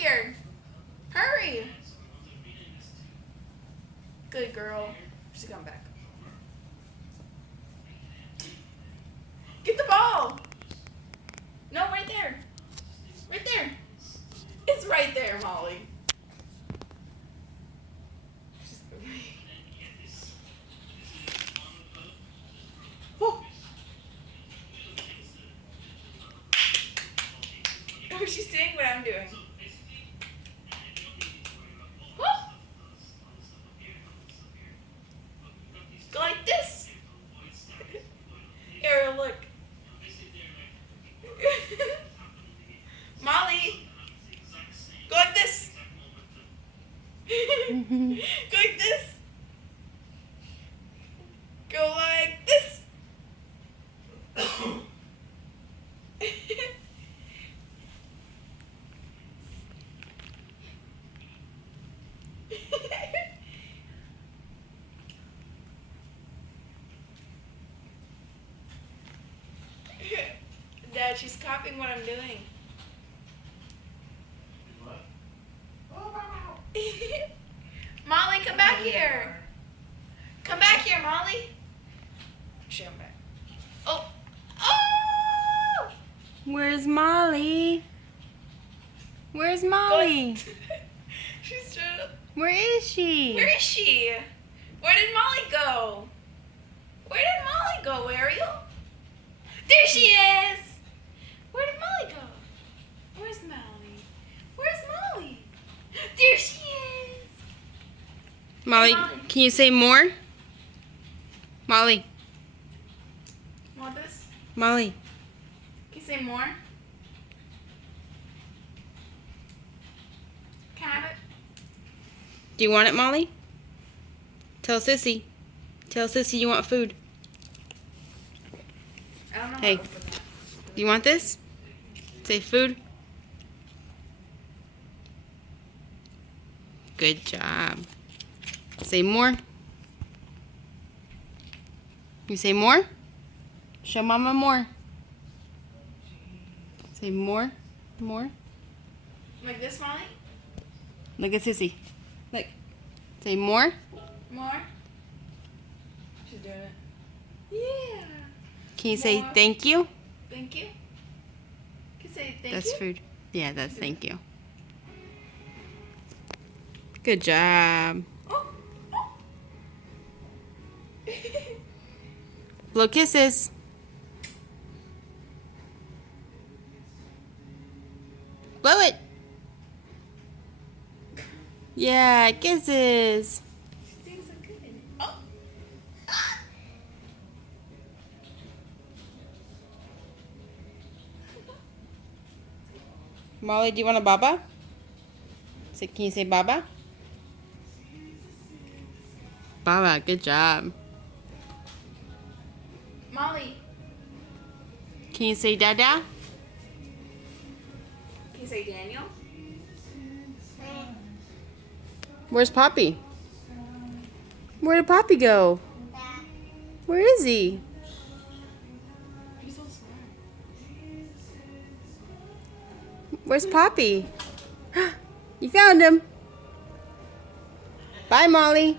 here. Hurry. Good girl. She's coming back. Get the ball. No, right there. Right there. It's right there, Molly. Oh. Oh, she's doing what I'm doing. Oh. Go like this. Ariel, look. Molly. Go like this. Go like this. Go like this. Dad, she's copying what I'm doing. Molly, come back here. Come back here, Molly. Show him back. Oh. Oh! Where's Molly? Where's Molly? She's trying to... Where is she? Where is she? Where did Molly go? Where did Molly go, Ariel? There she is! Where did Molly go? Where's Molly? Where's Molly? There she is! Molly, Molly. can you say more? Molly, Want this? Molly. Can you say more? Can I have it? Do you want it, Molly? Tell Sissy. Tell Sissy you want food. I don't know Hey. how to open that. Do you want this? Say food. Good job. Say more. You say more? Show Mama more. Say more. More. Like this, Molly? Look at Sissy. Look. Say more. More? She's doing it. Yeah. Can you say More. thank you? Thank you. Can you say thank That's you? food. Yeah, that's thank you. Good job. Oh. Oh. Blow kisses. Blow it. Yeah, kisses. She's doing so good in it. Oh. Ah. Molly, do you want a baba? Say, can you say baba? Baba, good job. Molly, Can you say dada? can you say Daniel? Where's Poppy? Where did Poppy go? Where is he? He's so smart. Where's Poppy? You found him. Bye, Molly.